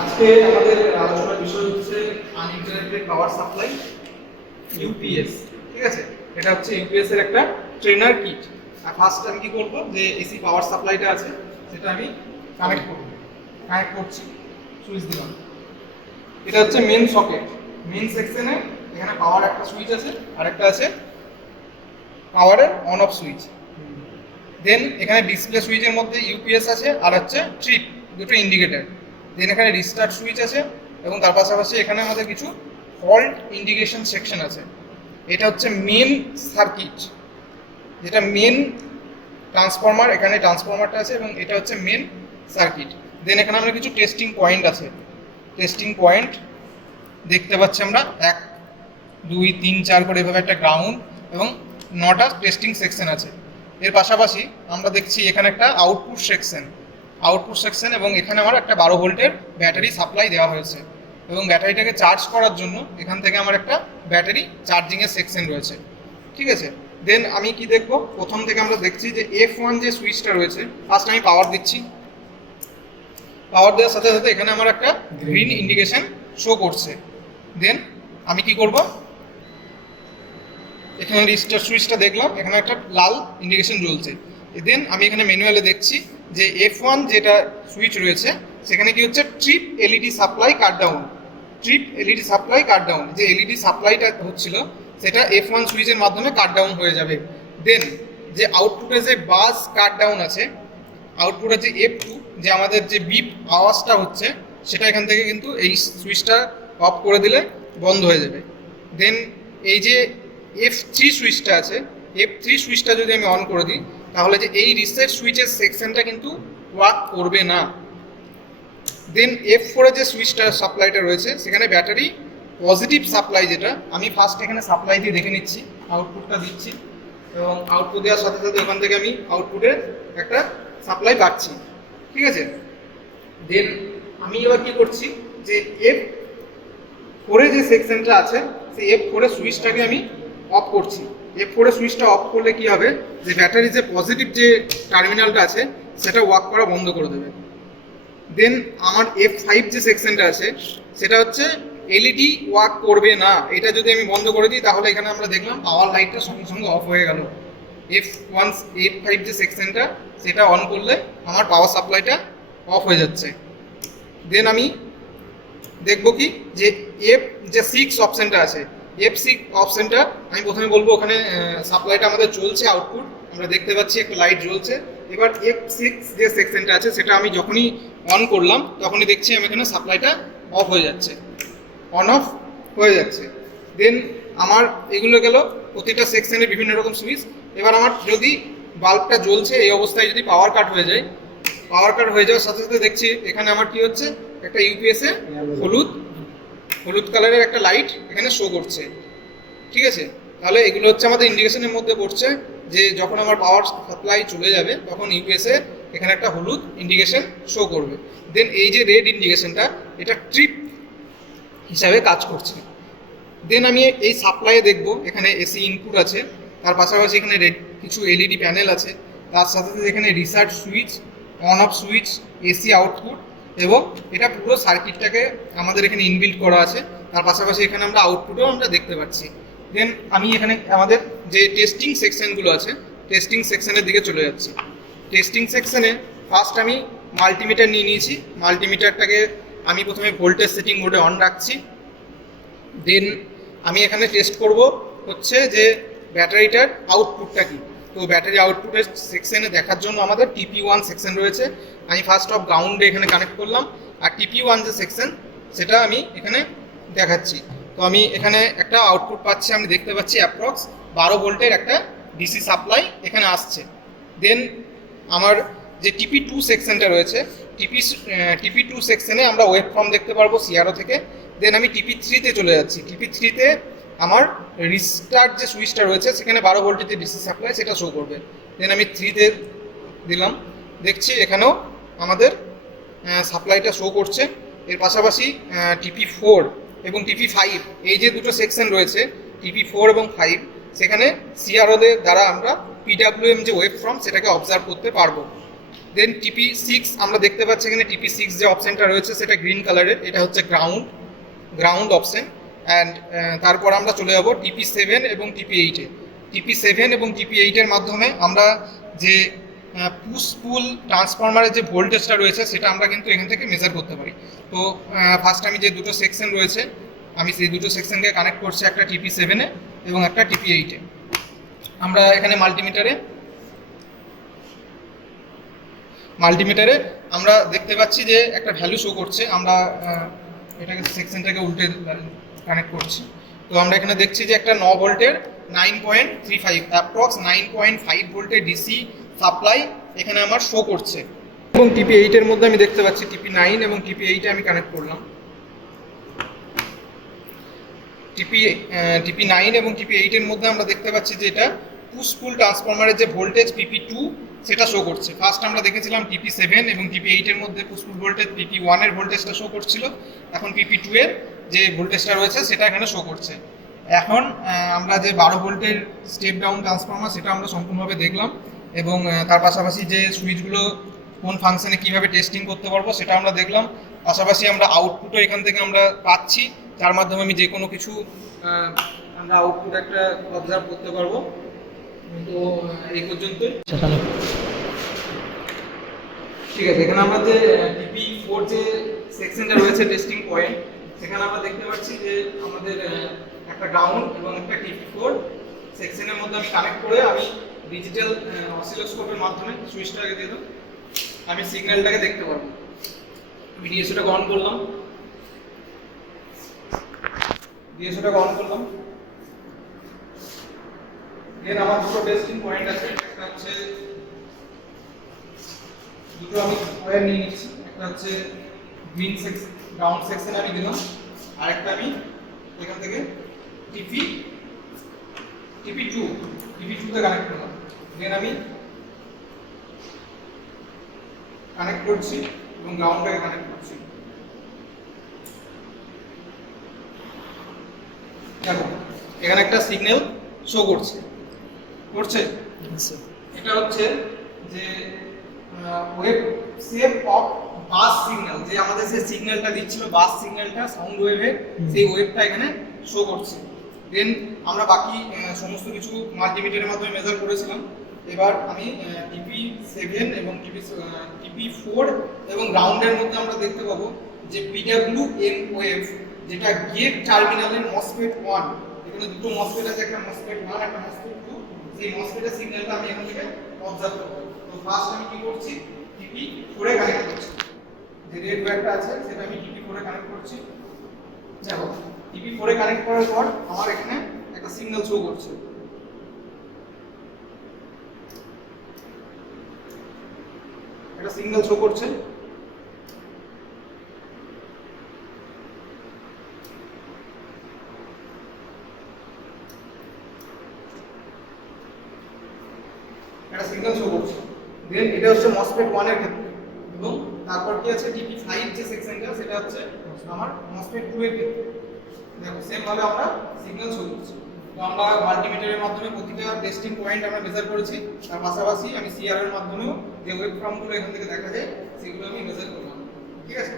আজকে আমাদের আলোচনার বিষয় হচ্ছে আনইন্টারাপ্টেড পাওয়ার সাপ্লাই ইউপিএস। ঠিক আছে, এটা হচ্ছে ইউপিএস এর একটা ট্রেনার কিট। আর ফার্স্ট আমি কি করব, যে এসি পাওয়ার সাপ্লাইটা আছে সেটা আমি কানেক্ট করছি। সুইচ দিলাম। এটা হচ্ছে মেন সকেট। মেন সেকশনে এখানে পাওয়ার একটা সুইচ আছে আর একটা আছে পাওয়ারের অন অফ সুইচ। দেন এখানে ডিসপ্লে সুইচের মধ্যে ইউপিএস আছে আর হচ্ছে ট্রিপ, দুটো ইন্ডিকেটর। দেন এখানে রিস্টার্ট সুইচ আছে এবং তার পাশাপাশি এখানে আমাদের কিছু ফল্ট ইন্ডিকেশন সেকশন আছে। এটা হচ্ছে মেন সার্কিট, যেটা মেন ট্রান্সফরমার। এখানে ট্রান্সফরমারটা আছে এবং এটা হচ্ছে মেন সার্কিট। দেন এখানে আমরা কিছু টেস্টিং পয়েন্ট আছে। টেস্টিং পয়েন্ট দেখতে পাচ্ছি আমরা 1 2 3 4 করে এভাবে একটা গ্রাউন্ড এবং 9টা টেস্টিং সেকশন আছে। এর পাশাপাশি আমরা দেখছি এখানে একটা আউটপুট সেকশন এবং এখানে আমার একটা 12 ভোল্টের ব্যাটারি সাপ্লাই দেওয়া হয়েছে এবং ব্যাটারিটাকে চার্জ করার জন্য এখান থেকে আমার একটা ব্যাটারি চার্জিংয়ের সেকশন রয়েছে। ঠিক আছে, দেন আমি কি দেখব, প্রথম থেকে আমরা দেখছি যে F1 যে সুইচটা রয়েছে, ফার্স্ট আমি পাওয়ার দিচ্ছি। পাওয়ার দেওয়ার সাথে সাথে এখানে আমার একটা গ্রিন ইন্ডিকেশন শো করছে। দেন আমি কি করব, এখানে রিস্টার্ট সুইচটা দেখলাম, এখানে একটা লাল ইন্ডিকেশন জ্বলছে। দেন আমি এখানে ম্যানুয়ালে দেখছি যে F1 যেটা সুইচ রয়েছে সেখানে কি হচ্ছে trip LED supply cut down. যে এলইডি সাপ্লাইটা হচ্ছিল সেটা F1 সুইচের মাধ্যমে কাট ডাউন হয়ে যাবে। দেন যে আউটপুটে যে বাস কাট ডাউন আছে, আউটপুটে যে F2 যে আমাদের যে বিপ আওয়াজটা হচ্ছে সেটা এখান থেকে কিন্তু এই সুইচটা অফ করে দিলে বন্ধ হয়ে যাবে। দেন এই যে F3 সুইচটা আছে, F3 সুইচটা যদি আমি অন করে দিই তাহলে যে এই রিসেট সুইচের সেকশনটা কিন্তু ওয়ার্ক করবে না। দেন F4 এ যে সুইচটা সাপ্লাইটা রয়েছে সেখানে ব্যাটারি পজিটিভ সাপ্লাই, যেটা আমি ফার্স্ট এখানে সাপ্লাই দিয়ে দেখে নিচ্ছি, আউটপুটটা দিচ্ছি এবং আউটপুট দেওয়ার সাথে সাথে ওখান থেকে আমি আউটপুটের একটা সাপ্লাই পাচ্ছি। ঠিক আছে, দেন আমি এবার কি করছি যে F4 এ যে সেকশনটা আছে সেই F4 এর সুইচটাকে আমি অফ করছি। F4 এর সুইচটা অফ করলে কি হবে, যে ব্যাটারি যে পজিটিভ যে টার্মিনালটা আছে সেটা ওয়ার্ক করা বন্ধ করে দেবে। দেন আমার F5 যে সেকশনটা আছে সেটা হচ্ছে এলইডি ওয়ার্ক করবে না। এটা যদি আমি বন্ধ করে দিই তাহলে এখানে আমরা দেখলাম পাওয়ার লাইটটা সঙ্গে সঙ্গে অফ হয়ে গেল। F5 যে সেকশনটা সেটা অন করলে আমার পাওয়ার সাপ্লাইটা অফ হয়ে যাচ্ছে। দেন আমি দেখব কি যে F6 অপশনটা আছে, F6 অপশনটা আমি প্রথমে বলবো ওখানে সাপ্লাইটা আমাদের চলছে, আউটপুট আমরা দেখতে পাচ্ছি একটা লাইট জ্বলছে। এবার F6 যে সেকশনটা আছে সেটা আমি যখনই অন করলাম তখনই দেখছি আমি এখানে সাপ্লাইটা অফ হয়ে যাচ্ছে, অন অফ হয়ে যাচ্ছে। দেন আমার এগুলো গেল প্রতিটা সেকশনে বিভিন্ন রকম সুইচ। এবার আমার যদি বাল্বটা জ্বলছে এই অবস্থায় যদি পাওয়ার কাট হয়ে যাওয়ার সাথে সাথে দেখছি এখানে আমার কি হচ্ছে, একটা ইউপিএস এ হলুদ কালারের একটা লাইট এখানে শো করছে। ঠিক আছে, তাহলে এগুলো হচ্ছে আমাদের ইন্ডিকেশনের মধ্যে পড়ছে যে যখন আমার পাওয়ার সাপ্লাই চলে যাবে তখন ইউপিএস এ এখানে একটা হলুদ ইন্ডিকেশন শো করবে। দেন এই যে রেড ইন্ডিকেশনটা এটা ট্রিপ হিসাবে কাজ করছে। দেন আমি এই সাপ্লাইয়ে দেখব এখানে এসি ইনপুট আছে, তার পাশাপাশি এখানে কিছু এলইডি প্যানেল আছে, তার সাথে সাথে এখানে reset switch, on off switch, AC output এবং এটা পুরো সার্কিটটাকে আমাদের এখানে ইনবিল্ড করা আছে। তার পাশাপাশি এখানে আমরা আউটপুটও আমরা দেখতে পাচ্ছি। দেন আমি এখানে আমাদের যে টেস্টিং সেকশনগুলো আছে টেস্টিং সেকশনের দিকে চলে যাচ্ছি। টেস্টিং সেকশনে ফার্স্ট আমি মাল্টিমিটার নিয়ে নিয়েছি। মাল্টিমিটারটাকে আমি প্রথমে ভোল্টেজ সেটিং মোডে অন রাখছি। দেন আমি এখানে টেস্ট করব হচ্ছে যে ব্যাটারিটার আউটপুটটা কি। তো ব্যাটারি আউটপুটের সেকশনে দেখার জন্য আমাদের TP1 সেকশন রয়েছে। আমি ফার্স্ট অফ গ্রাউন্ডে এখানে কানেক্ট করলাম আর TP1 যে সেকশন সেটা আমি এখানে দেখাচ্ছি। তো আমি এখানে একটা আউটপুট পাচ্ছি, আমি দেখতে পাচ্ছি অ্যাপ্রক্স 12 ভোল্টের একটা ডিসি সাপ্লাই এখানে আসছে। দেন আমার যে TP2 সেকশনটা রয়েছে TP2 সেকশনে আমরা ওয়েভ ফর্ম দেখতে পারবো সিআরও থেকে। দেন আমি TP3-তে চলে যাচ্ছি। TP3-তে আমার রিস্টার্ট যে সুইচটা রয়েছে সেখানে 12 ভোল্টের যে ডিসি সাপ্লাই সেটা শো করবে। দেন আমি 3-তে দিলাম, দেখছি এখানেও আমাদের সাপ্লাইটা শো করছে। এর পাশাপাশি TP4 এবং TP5 এই যে দুটো সেকশন রয়েছে TP4 এবং 5 সেখানে সিআরওদের দ্বারা আমরা PWM যে ওয়েভ ফর্ম সেটাকে অবজার্ভ করতে পারবো। দেন টিপি 6 আমরা দেখতে পাচ্ছি এখানে টিপি 6 যে অপশনটা রয়েছে সেটা গ্রিন কালারের, এটা হচ্ছে গ্রাউন্ড অপশন। অ্যান্ড তারপর আমরা চলে যাব টিপি 7 এবং টিপি 8-এ। টিপি 7 এবং টিপি 8-এর মাধ্যমে আমরা যে পুশ পুল ট্রান্সফরমারের যে ভোল্টেজটা রয়েছে সেটা আমরা কিন্তু এখান থেকে মেজার করতে পারি। তো ফার্স্ট আমি যে দুটো সেকশন রয়েছে আমি সেই দুটো সেকশনকে কানেক্ট করছি, একটা টিপি 7-এ এবং একটা টিপি 8-এ। আমরা এখানে মাল্টিমিটারে আমরা দেখতে পাচ্ছি যে একটা ভ্যালু শো করছে। আমরা এটাকে সেকশনটাকে উল্টে কানেক্ট করছি। তো আমরা এখানে দেখছি যে একটা 9 ভোল্টের 9.35 অ্যাপ্রক্স 9.5 ভোল্টের ডিসি সাপ্লাই এখানে আমার শো করছে। এবং টিপি 8-এর মধ্যে আমি দেখতে পাচ্ছি টিপি 9 এবং টিপি 8-এ আমি কানেক্ট করলাম। টিপি 9 এবং টিপি 8-এর মধ্যে আমরা দেখতে পাচ্ছি যে এটা পুশ পুল ট্রান্সফরমারের যে ভোল্টেজ পিপি 2 সেটা শো করছে। ফার্স্ট আমরা দেখেছিলাম টিপি 7 এবং টিপি 8-এর মধ্যে পুশ পুল ভোল্টেজ পিপি 1-এর ভোল্টেজটা শো করছিল, এখন পিপি 2-এর যে ভোল্টেজটা রয়েছে সেটা এখানে শো করছে। এখন আমরা যে 12 ভোল্টের স্টেপ ডাউন ট্রান্সফরমার সেটা আমরা সম্পূর্ণভাবে দেখলাম এবং তার পাশাপাশি যে সুইচগুলো কোন ফাংশনে কীভাবে টেস্টিং করতে পারবো সেটা আমরা দেখলাম। পাশাপাশি আমরা আউটপুটও এখান থেকে আমরা পাচ্ছি, যার মাধ্যমে আমি যে কোনো কিছু আমরা আউটপুট একটা অবজার্ভ করতে পারবো। তো এই পর্যন্তই, ঠিক আছে। এখানে আমরা যে টিপি 4 যে সেকশনটা রয়েছে টেস্টিং পয়েন্ট, সেখানে আমরা দেখতে পাচ্ছি যে আমাদের একটা গ্রাউন্ড এবং একটা টিপি 4 সেকশনের মধ্যে আমি কানেক্ট করে আমি ডিজিটাল অসিলোস্কোপের মাধ্যমে সুইচটাকে দিয়ে দেবো, আমি সিগন্যালটাকে দেখতে পারবো। আমি ডিএসওটাকে অন করলাম, এর আমার দুটো টেস্টিং পয়েন্ট আছে। একটা হচ্ছে দুটো আমি ওয়্যার নিয়ে নিচ্ছি, একটা হচ্ছে গ্রিন সেকশন গ্রাউন্ড সেকশন আমি দিলাম, আর একটা আমি এখান থেকে টিপি 2 তে কানেক্ট করলাম। দেন আমি কানেক্ট করছি এবং গ্রাউন্ডটাকে কানেক্ট করছি। দেখো এখানে একটা সিগন্যাল শো করছে। এটা হচ্ছে যে wave shape of bus signal, যে আমাদের যে সিগন্যালটা দিচ্ছিল বাস সিগন্যালটা সাউন্ড ওয়েভের, সেই ওয়েভটা এখানে শো করছে। দেন আমরা বাকি সমস্ত কিছু মাল্টিমিটারের মাধ্যমে মেজার করেছিলাম। এবার আমি টিপি 7 এবং টিপি 4 এবং গ্রাউন্ডের মধ্যে আমরা দেখতে পাবো যে পিডব্লিউএম ওয়েভ, যেটা গেট টার্মিনালের মসফেট 1, এখানে দুটো মসফেট আছে, একটা মসফেট 1 একটা মসফেট 2, সেই মসফেটের সিগন্যালটা আমি এখান থেকে অবজার্ভ করব। তো ফার্স্ট আমি কি করছি, টিপি 4 এ কানেক্ট করছি, যে রেড ওয়্যারটা আছে সেটা আমি টিপি 4 এ কানেক্ট করছি। দেখো টিপি 4 এ কানেক্ট করার পর আমার এখানে একটা সিগন্যাল শো করছে। একটা সিগন্যাল শো করছে। দেন এটা হচ্ছে মসফেট 1 এর ক্ষেত্রে, এবং তারপর কি আছে টিপি 5 যে সেকশনটা সেটা হচ্ছে আমার মসফেট 2 এর ক্ষেত্রে। দেখো সেম ভাবে আমরা সিগন্যাল শো করছি। তো আমরা মাল্টিমিটারের মাধ্যমে প্রতিটা টেস্টিং পয়েন্ট আমরা মেজার করেছি, তার পাশাপাশি আমি সিআর এর মাধ্যমেও যে ওয়েব ফর্মগুলো এখান থেকে দেখা যায় সেগুলো আমি মেজার করলাম। ঠিক আছে।